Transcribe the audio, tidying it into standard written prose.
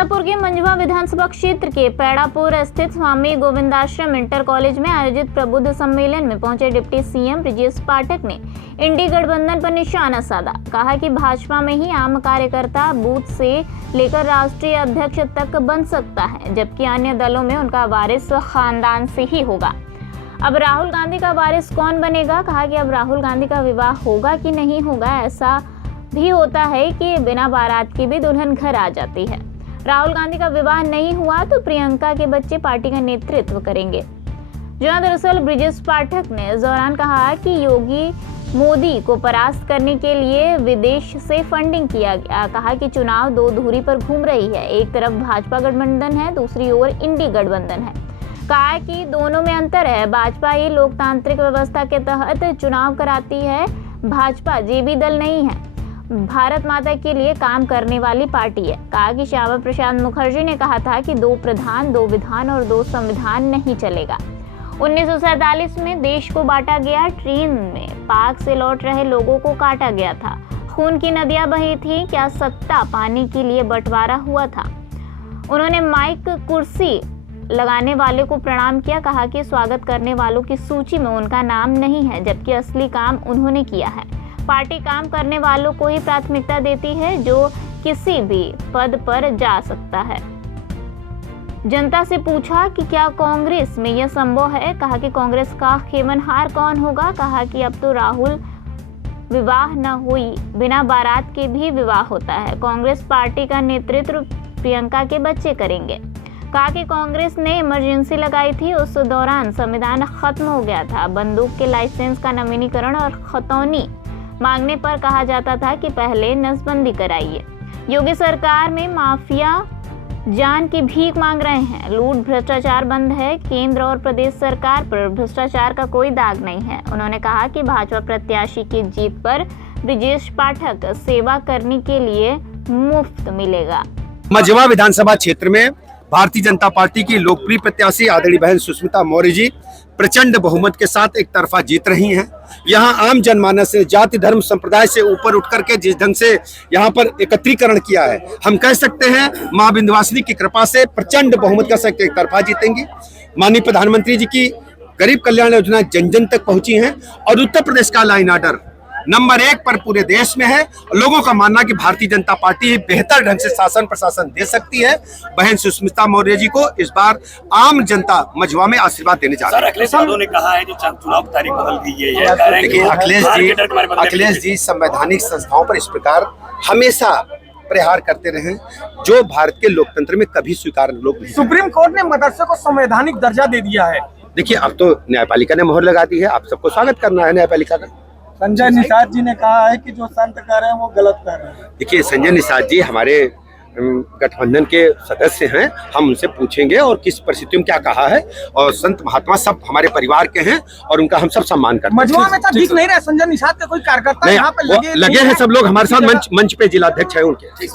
मिर्जापुर के मंझवा विधानसभा क्षेत्र के पैड़ापुर स्थित स्वामी गोविंदाश्रम इंटर कॉलेज में आयोजित प्रबुद्ध सम्मेलन में पहुंचे डिप्टी सीएम ब्रजेश पाठक ने इंडी गठबंधन पर निशाना साधा। कहा कि भाजपा में ही आम कार्यकर्ता बूथ से लेकर राष्ट्रीय अध्यक्ष तक बन सकता है, जबकि अन्य दलों में उनका वारिस खानदान से ही होगा। अब राहुल गांधी का वारिस कौन बनेगा? कहा कि अब राहुल गांधी का विवाह होगा कि नहीं होगा, ऐसा भी होता है कि बिना बारात के भी दुल्हन घर आ जाती है। राहुल गांधी का विवाह नहीं हुआ तो प्रियंका के बच्चे पार्टी का नेतृत्व करेंगे। जहां दरअसल ब्रजेश पाठक ने इस दौरान कहा कि योगी मोदी को परास्त करने के लिए विदेश से फंडिंग किया गया। कहा कि चुनाव दो धुरी पर घूम रही है, एक तरफ भाजपा गठबंधन है, दूसरी ओर इंडी गठबंधन है। कहा कि दोनों में अंतर है। भाजपा ही लोकतांत्रिक व्यवस्था के तहत चुनाव कराती है, भाजपा जेबी दल नहीं है, भारत माता के लिए काम करने वाली पार्टी है। कहा कि श्यामा प्रसाद मुखर्जी ने कहा था कि 2 प्रधान 2 विधान और 2 संविधान नहीं चलेगा। 1947 में देश को बांटा गया, ट्रेन में पाक से लौट रहे लोगों को काटा गया था, खून की नदियां बही थी, क्या सत्ता पाने के लिए बंटवारा हुआ था। उन्होंने माइक कुर्सी लगाने वाले को प्रणाम किया। कहा कि स्वागत करने वालों की सूची में उनका नाम नहीं है, जबकि असली काम उन्होंने किया है। पार्टी काम करने वालों को ही प्राथमिकता देती है, जो किसी भी पद पर जा सकता है। जनता से पूछा कि क्या कांग्रेस में यह संभव है? कहा कि कांग्रेस का खेमनहार कौन होगा? कहा कि अब तो राहुल विवाह न हुई, बिना बारात के भी विवाह होता है। कांग्रेस पार्टी का नेतृत्व प्रियंका के बच्चे करेंगे। कहा कि कांग्रेस ने इमरजेंसी लगाई थी, उस दौरान संविधान खत्म हो गया था। बंदूक के लाइसेंस का नवीनीकरण और खतौनी मांगने पर कहा जाता था कि पहले नसबंदी कराइए। योगी सरकार में माफिया जान की भीख मांग रहे हैं। लूट भ्रष्टाचार बंद है, केंद्र और प्रदेश सरकार पर भ्रष्टाचार का कोई दाग नहीं है। उन्होंने कहा कि भाजपा प्रत्याशी की जीत पर ब्रजेश पाठक सेवा करने के लिए मुफ्त मिलेगा। मंझवा विधानसभा क्षेत्र में भारतीय जनता पार्टी की लोकप्रिय प्रत्याशी आदरणीय बहन सुष्मिता मौर्य जी प्रचंड बहुमत के साथ एक तरफा जीत रही हैं। यहाँ आम जनमानस से जाति धर्म संप्रदाय से ऊपर उठ करके जिस ढंग से यहाँ पर एकत्रीकरण किया है, हम कह सकते हैं मां विंध्यवासिनी की कृपा से प्रचंड बहुमत के साथ एक तरफा जीतेंगी। माननीय प्रधानमंत्री जी की गरीब कल्याण योजना जन जन तक पहुंची है और उत्तर प्रदेश का लाइन ऑर्डर नंबर 1 पर पूरे देश में है। लोगों का मानना कि भारतीय जनता पार्टी बेहतर ढंग से शासन प्रशासन दे सकती है। बहन सुष्मिता मौर्य जी को इस बार आम जनता मंझवा में आशीर्वाद देने जा रही है। अखिलेश यादव ने कहा है कि चुनाव की तारीख बदल गई है। देखिए अखिलेश जी संवैधानिक संस्थाओं पर इस प्रकार हमेशा प्रहार करते रहे, जो भारत के लोकतंत्र में कभी स्वीकार लोग नहीं। सुप्रीम कोर्ट ने मदरसे को संवैधानिक दर्जा दे दिया है। देखिए अब तो न्यायपालिका ने मोहर लगा दी है, आप सबको स्वागत करना है न्यायपालिका का। संजय निषाद जी ने कहा है कि जो संत कह रहे हैं वो गलत कह रहे हैं। देखिए संजय निषाद जी हमारे गठबंधन के सदस्य हैं, हम उनसे पूछेंगे और किस परिस्थिति में क्या कहा है। और संत महात्मा सब हमारे परिवार के हैं और उनका हम सब सम्मान करते हैं। मंझवा में तो दिख नहीं रहा संजय निषाद के कोई कार्यकर्ता यहाँ पे लगे हैं सब लोग हमारे साथ मंच पे जिलाध्यक्ष है उनके।